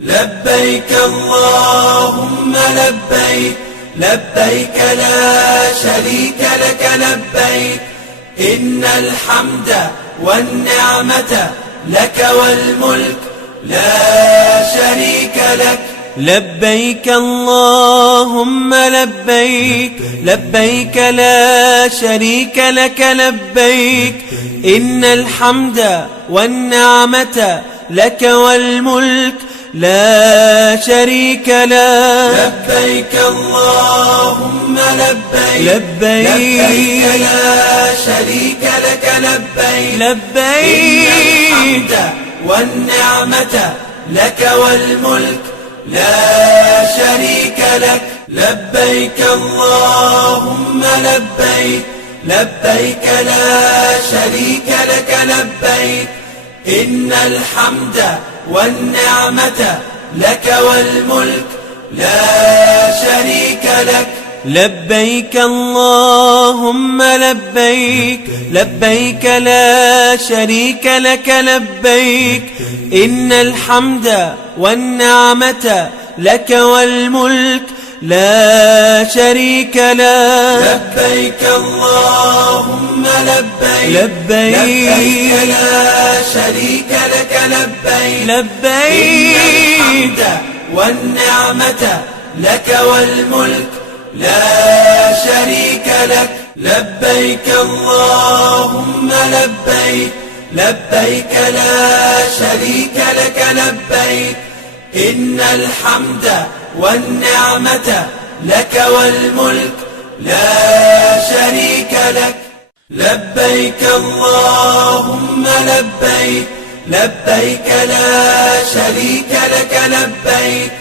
لبيك اللهم لبيك، لبيك لا شريك لك لبيك، إن الحمد والنعمة لك والملك لا شريك لك. لبيك اللهم لبيك، لبيك لا شريك لك لبيك، إن الحمد والنعمة لك والملك لا شريك لك. لبيك اللهم لبيك، لبيك لا شريك لك لبيك، لبيك إن الحمد والنعمة لك والملك لا شريك لك. لبيك اللهم لبيك، لبيك لا شريك لك لبيك، إن الحمد والنعمة لك والملك لا شريك لك. لبيك اللهم لبيك، لبيك لا شريك لك لبيك، إن الحمد والنعمة لك والملك لا شريك لك. لبيك اللهم لبيك، لبيك لا شريك لك لبيك، لبيك إن الحمد والنعمة لك والملك لا شريك لك. لبيك اللهم لبيك، لبيك لا شريك لك لبيك، إن الحمد والنعمة لك والملك لا شريك لك. لبيك اللهم لبيك، لبيك لا شريك لك لبيك،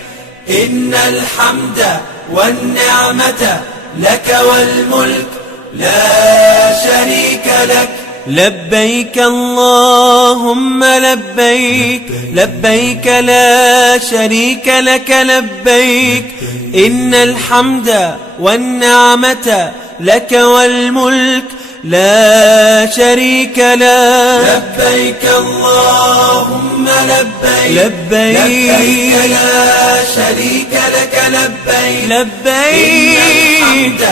إن الحمد والنعمة لك والملك لا شريك لك. لبيك اللهم لبيك، لبيك لا شريك لك لبيك، إن الحمد والنعمة لك والملك لا شريك لك. لبيك اللهم لبيك، لبيك لا شريك لك لبيك، لبيك إن الحمد